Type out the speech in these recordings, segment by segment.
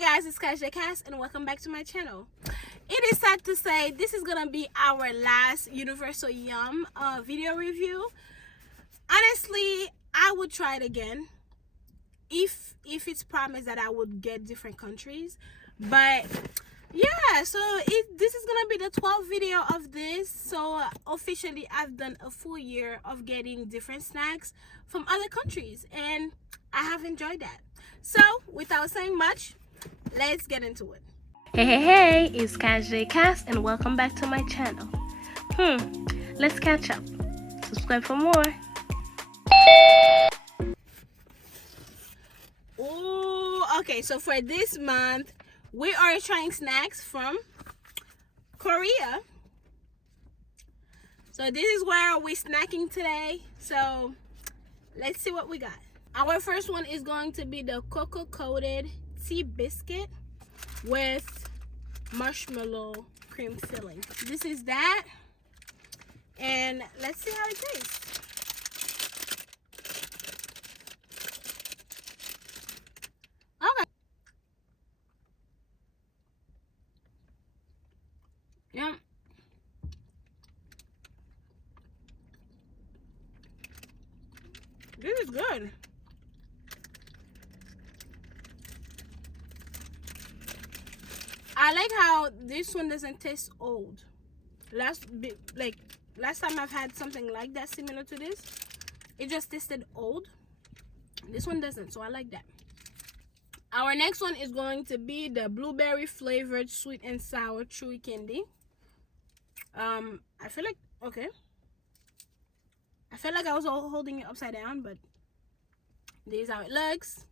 guys, it's Cassjcass and welcome back to my channel. It is sad to say this is gonna be our last Universal Yum video review. Honestly, I would try it again if it's promised that I would get different countries, but yeah, so this is gonna be the 12th video of this. So officially I've done a full year of getting different snacks from other countries and I have enjoyed that. So without saying much, let's get into it. Hey, it's Cassjcass and welcome back to my channel. Let's catch up. Subscribe for more. Oh, okay, so for this month we are trying snacks from Korea. So this is where we're snacking today. So let's see what we got. Our first one is going to be the cocoa coated tea biscuit with marshmallow cream filling. This is that, and let's see how it tastes. Okay. Yep. This is good. I like how this one doesn't taste old. Last time I've had something like that similar to this, it just tasted old. This one doesn't, so I like that. Our next one is going to be the blueberry flavored sweet and sour chewy candy. I feel like I was holding it upside down, but this is how it looks.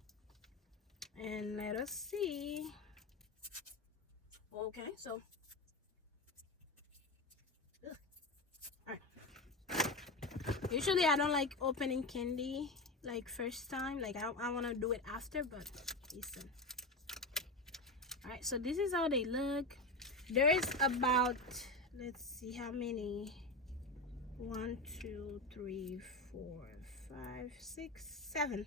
And let us see. Okay, so all right. Usually I don't like opening candy like first time. Like I want to do it after, but listen. All right, so this is how they look. There is about, let's see how many. 1, 2, 3, 4, 5, 6, 7.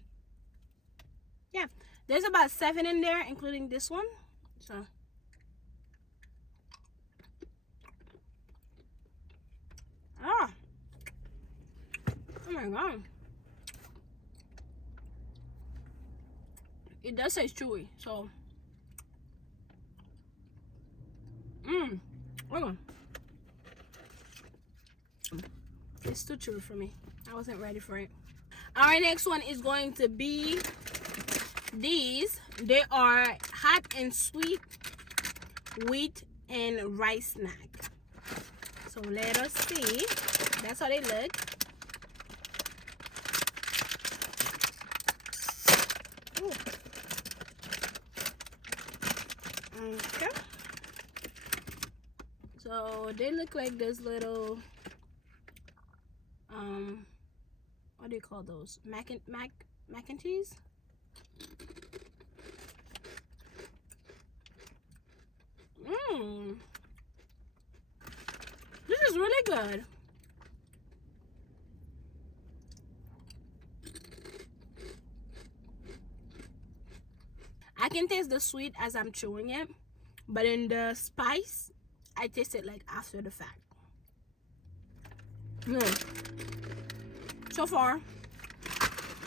Yeah, there's about 7 in there, including this one. So oh my god, it does taste chewy. So oh, it's too chewy for me. I wasn't ready for it. Our next one is going to be these. They are hot and sweet wheat and rice snack. So let us see. That's how they look. Ooh. Okay. So they look like this little what do you call those? Mac and cheese? This is really good. I can taste the sweet as I'm chewing it, but in the spice, I taste it like after the fact. So far,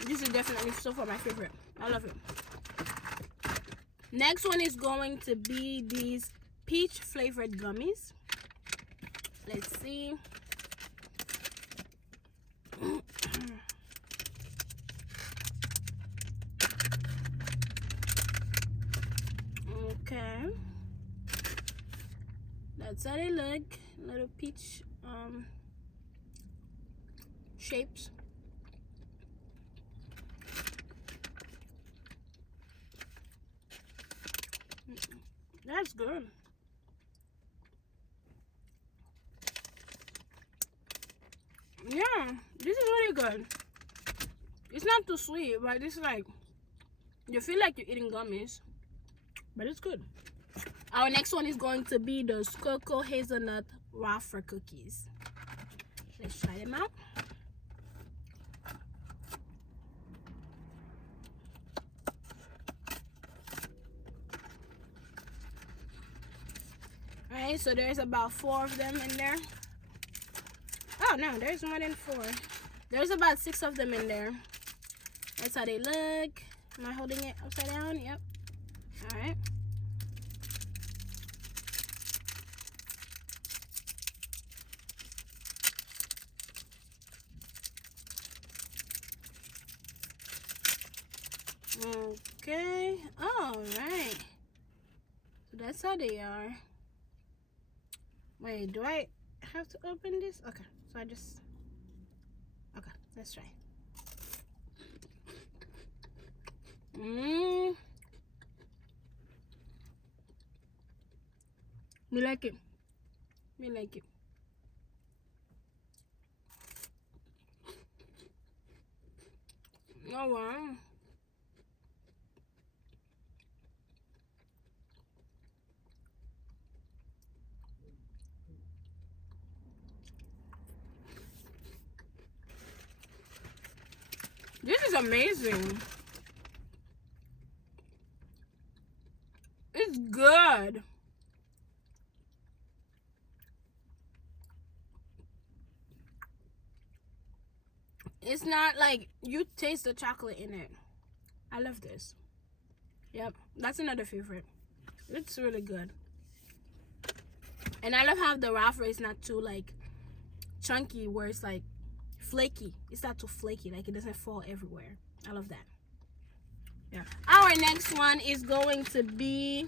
this is definitely so far my favorite. I love it. Next one is going to be these peach flavored gummies. Let's see. Okay, that's how they look. Little peach shapes. That's good. Yeah, this is really good. It's not too sweet, but it's like you feel like you're eating gummies, but it's good. Our next one is going to be those cocoa hazelnut wafer cookies. Let's try them out. Alright, so there's about 4 of them in there. Oh no, there's more than 4. There's about 6 of them in there. That's how they look. Am I holding it upside down? Yep. Alright. Okay. Alright. So that's how they are. Wait, do I have to open this? Okay, so I just... Okay, let's try. Me like it. Me like it. Oh wow. This is amazing. It's good. It's not like you taste the chocolate in it. I love this. Yep, that's another favorite. It's really good. And I love how the wafer is not too like chunky, where it's like flaky. It's not too flaky, like it doesn't fall everywhere. I love that. Yeah. Our next one is going to be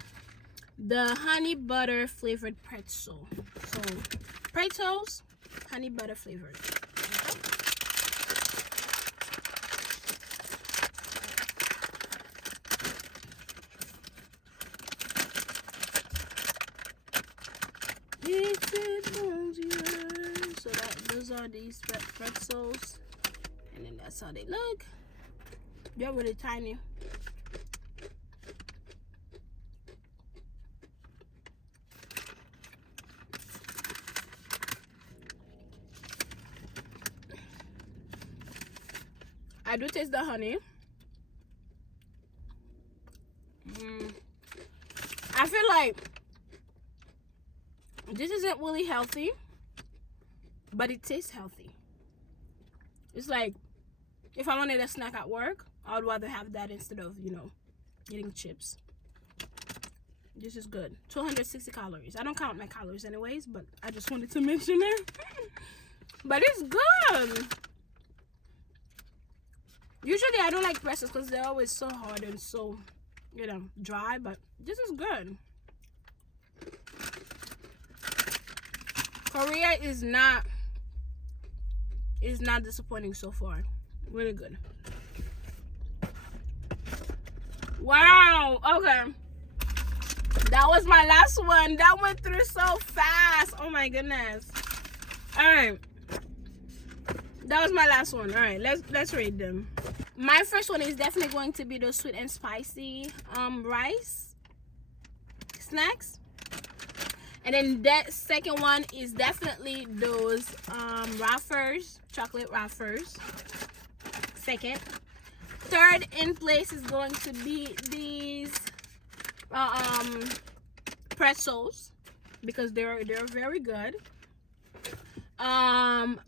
the honey butter flavored pretzel. So pretzels, honey butter flavored. So those are these pretzels, and then that's how they look. They're really tiny. I do taste the honey. I feel like this isn't really healthy, but it tastes healthy. It's like if I wanted a snack at work, I would rather have that instead of, you know, eating chips. This is good. 260 calories. I don't count my calories anyways, but I just wanted to mention it. But it's good. Usually I don't like pretzels because they're always so hard and so, you know, dry, but this is good. Korea is not disappointing so far. Really good. Wow. Okay. That was my last one. That went through so fast. Oh my goodness. All right. That was my last one. All right. Let's rate them. My first one is definitely going to be those sweet and spicy rice snacks. And then that second one is definitely those wafers, chocolate wafers. Second. Third in place is going to be these pretzels, because they're very good.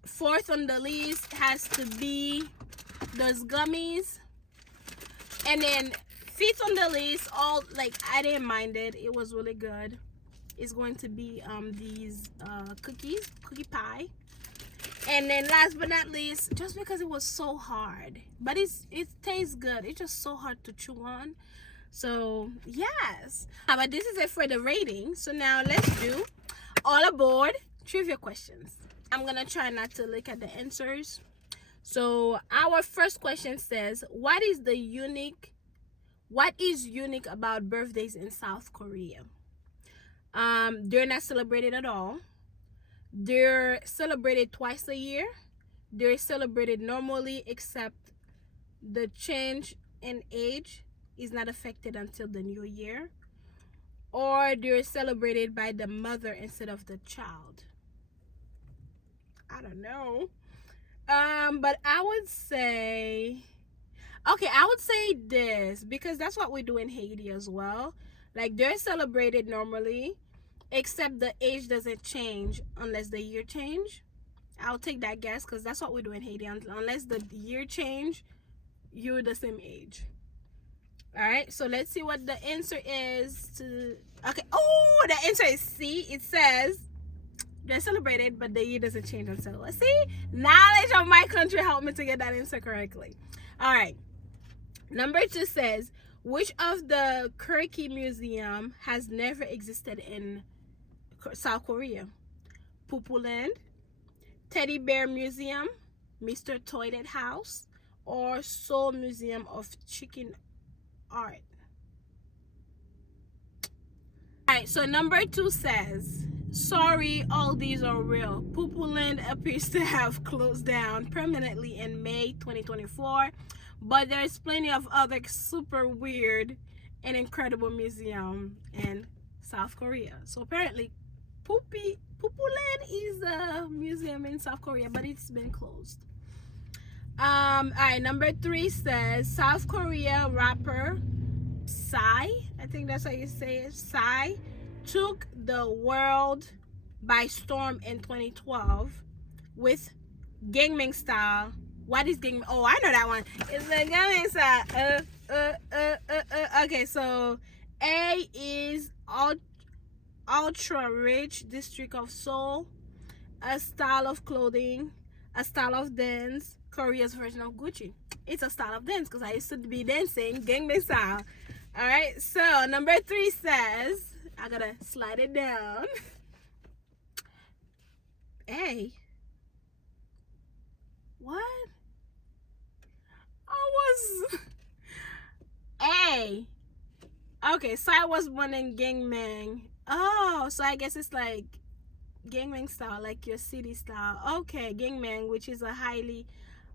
Fourth on the list has to be those gummies. And then fifth on the list, all like I didn't mind it. It was really good. Is going to be these cookie pie. And then last but not least, just because it was so hard, but it tastes good, it's just so hard to chew on. So yes, but this is it for the rating. So now let's do all aboard trivia questions. I'm gonna try not to look at the answers. So our first question says, what is unique about birthdays in South Korea? They're not celebrated at all. They're celebrated twice a year. They're celebrated normally, except the change in age is not affected until the new year. Or they're celebrated by the mother instead of the child. I don't know. But I would say, okay, I would say this, because that's what we do in Haiti as well. Like, they're celebrated normally, except the age doesn't change unless the year change. I'll take that guess because that's what we do in Haiti. Unless the year change, you're the same age. All right, so let's see what the answer is to. Okay, oh, the answer is C. It says they're celebrated, but the year doesn't change until. Let's see. Knowledge of my country helped me to get that answer correctly. All right. Number 2 says, which of the Kirky Museum has never existed in South Korea? Poo Land, Teddy Bear Museum, Mr. Toilet House, or Seoul Museum of Chicken Art? Alright, so number 2 says, sorry, all these are real. Poo Land appears to have closed down permanently in May 2024, but there's plenty of other super weird and incredible museum in South Korea. So apparently, Poo Land is a museum in South Korea, but it's been closed. Alright, number 3 says South Korea rapper Psy, I think that's how you say it, Psy, took the world by storm in 2012 with Gangnam Style. What is Gangnam? Oh, I know that one. It's the Gangnam Style. Okay, so A is ultra rich district of Seoul, a style of clothing, a style of dance, Korea's version of Gucci. It's a style of dance because I used to be dancing Gangnam Style. All right, so number 3 says, I gotta slide it down. A. What? I was A. Okay, so I was born in Gangmang. Oh, so I guess it's like Gangmang style, like your city style. Okay, Gangmang, which is a highly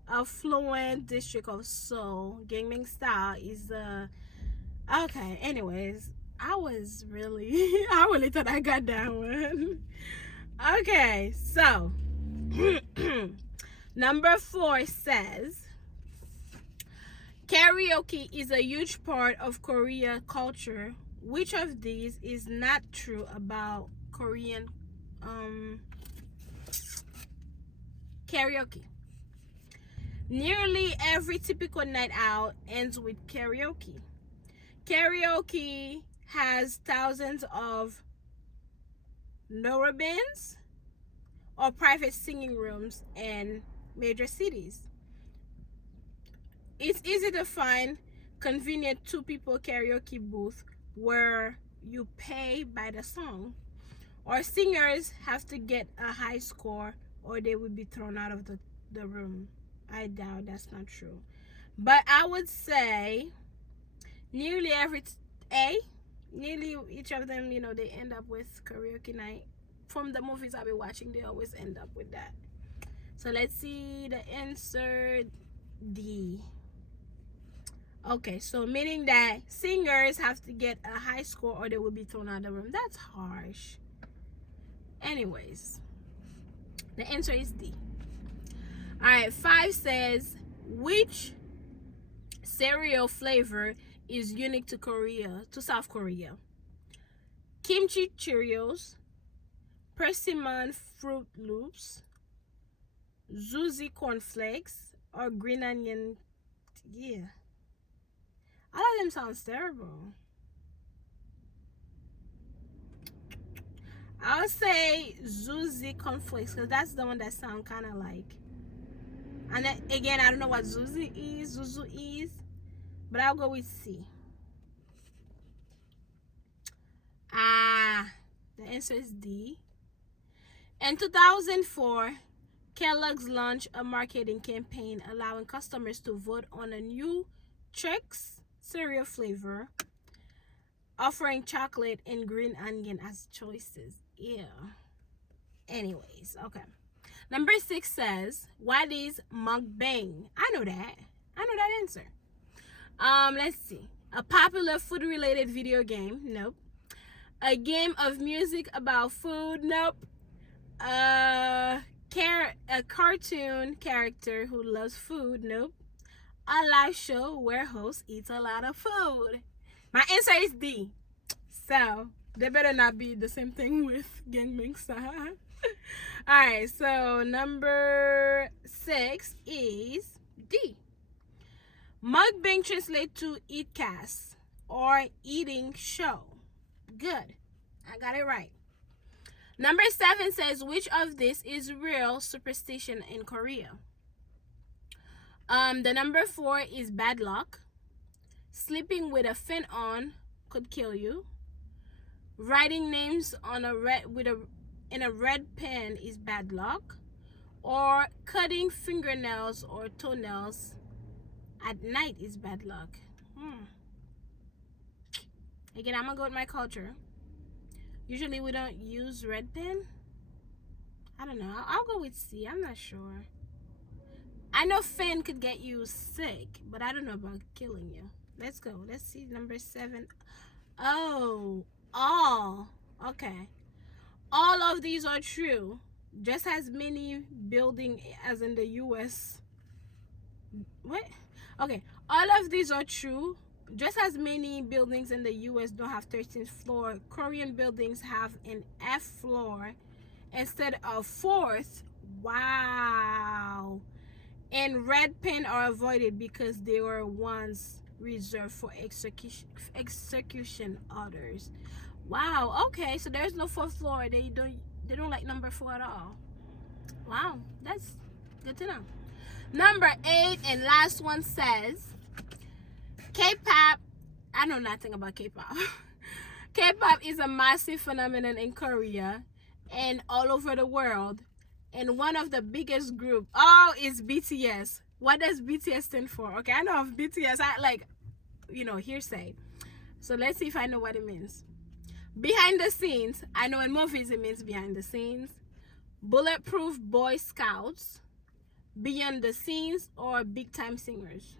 affluent district of Seoul. Gangmang style is the okay. Anyways, I really thought I got that one. Okay, so number 4 says karaoke is a huge part of Korea culture. Which of these is not true about Korean karaoke? Nearly every typical night out ends with karaoke. Karaoke has thousands of bands or private singing rooms in major cities. It's easy to find convenient 2-people karaoke booth where you pay by the song, or singers have to get a high score or they would be thrown out of the room. I doubt that's not true, but I would say nearly nearly each of them, they end up with karaoke night. From the movies I've been watching, they always end up with that. So let's see the answer. D. Okay, so meaning that singers have to get a high score or they will be thrown out of the room. That's harsh. Anyways, the answer is D. Alright, 5 says, which cereal flavor is unique to South Korea? Kimchi Cheerios, Persimmon Fruit Loops, Zuzi Cornflakes, or Green Onion. Yeah. All of them sounds terrible. I'll say Zuzi Cornflakes because that's the one that sounds kind of like. And then, again, I don't know what Zuzu is, but I'll go with C. The answer is D. In 2004, Kellogg's launched a marketing campaign allowing customers to vote on a new Trix cereal flavor, offering chocolate and green onion as choices. Yeah. Anyways, okay. Number 6 says, what is mukbang? I know that answer. Let's see. A popular food-related video game? Nope. A game of music about food? Nope. A cartoon character who loves food? Nope. A live show where hosts eat a lot of food? My answer is D. So They better not be the same thing with gangbang style. Alright, so number 6 is D. Mukbang translate to eat cast or eating show. Good. I got it right. Number 7 says, which of this is real superstition in Korea? The number 4 is bad luck. Sleeping with a fan on could kill you. Writing names on in a red pen is bad luck. Or cutting fingernails or toenails at night is bad luck. Again, I'm gonna go with my culture. Usually we don't use red pen. I don't know. I'll go with C. I'm not sure. I know fan could get you sick, but I don't know about killing you. Let's go. Let's see number 7. Oh, all. Okay. All of these are true. Just as many buildings as in the US. What? Okay. All of these are true. Just as many buildings in the US don't have 13th floor, Korean buildings have an F floor instead of 4th. Wow. And red pen are avoided because they were once reserved for execution orders. Wow. Okay, so there's no 4th floor. They don't like number 4 at all. Wow, that's good to know. Number 8 and last one says, K-pop. I know nothing about K-pop. K-pop is a massive phenomenon in Korea and all over the world. And one of the biggest group, is BTS. What does BTS stand for? Okay, I know of BTS. I like, hearsay. So let's see if I know what it means. Behind the scenes. I know in movies it means behind the scenes. Bulletproof Boy Scouts. Beyond the scenes or big time singers.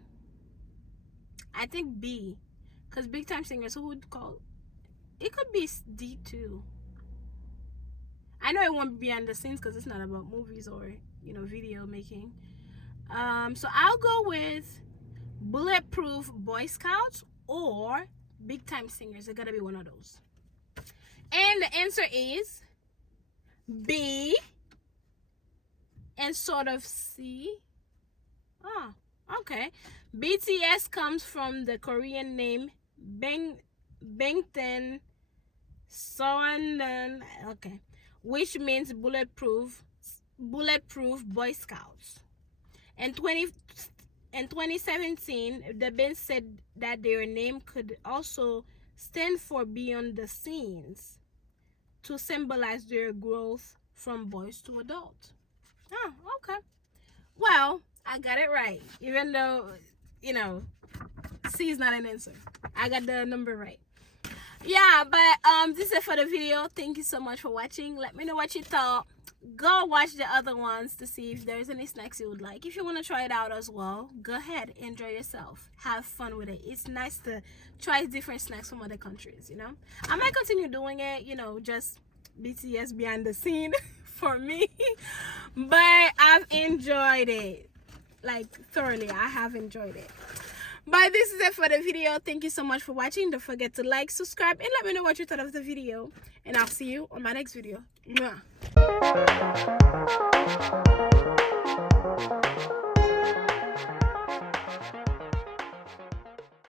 I think B, because big time singers, who would call it? Could be D too. I know it won't be behind the scenes because it's not about movies or video making. So I'll go with Bulletproof Boy Scouts or big time singers. It gotta be one of those. And the answer is B and sort of C. Okay. BTS comes from the Korean name Bangtan Sonyeon, okay, which means bulletproof Boy Scouts. In 2017, the band said that their name could also stand for beyond the scenes to symbolize their growth from boys to adults. Okay. Well, I got it right, even though C is not an answer. I got the number right. Yeah, but this is it for the video. Thank you so much for watching. Let me know what you thought. Go watch the other ones to see if there's any snacks you would like. If you want to try it out as well, go ahead, enjoy yourself, have fun with it. It's nice to try different snacks from other countries. I might continue doing it, just BTS behind the scene for me, but I've enjoyed it, like, thoroughly. I have enjoyed it. But this is it for the video. Thank you so much for watching. Don't forget to like, subscribe, and let me know what you thought of the video. And I'll see you on my next video. Mwah.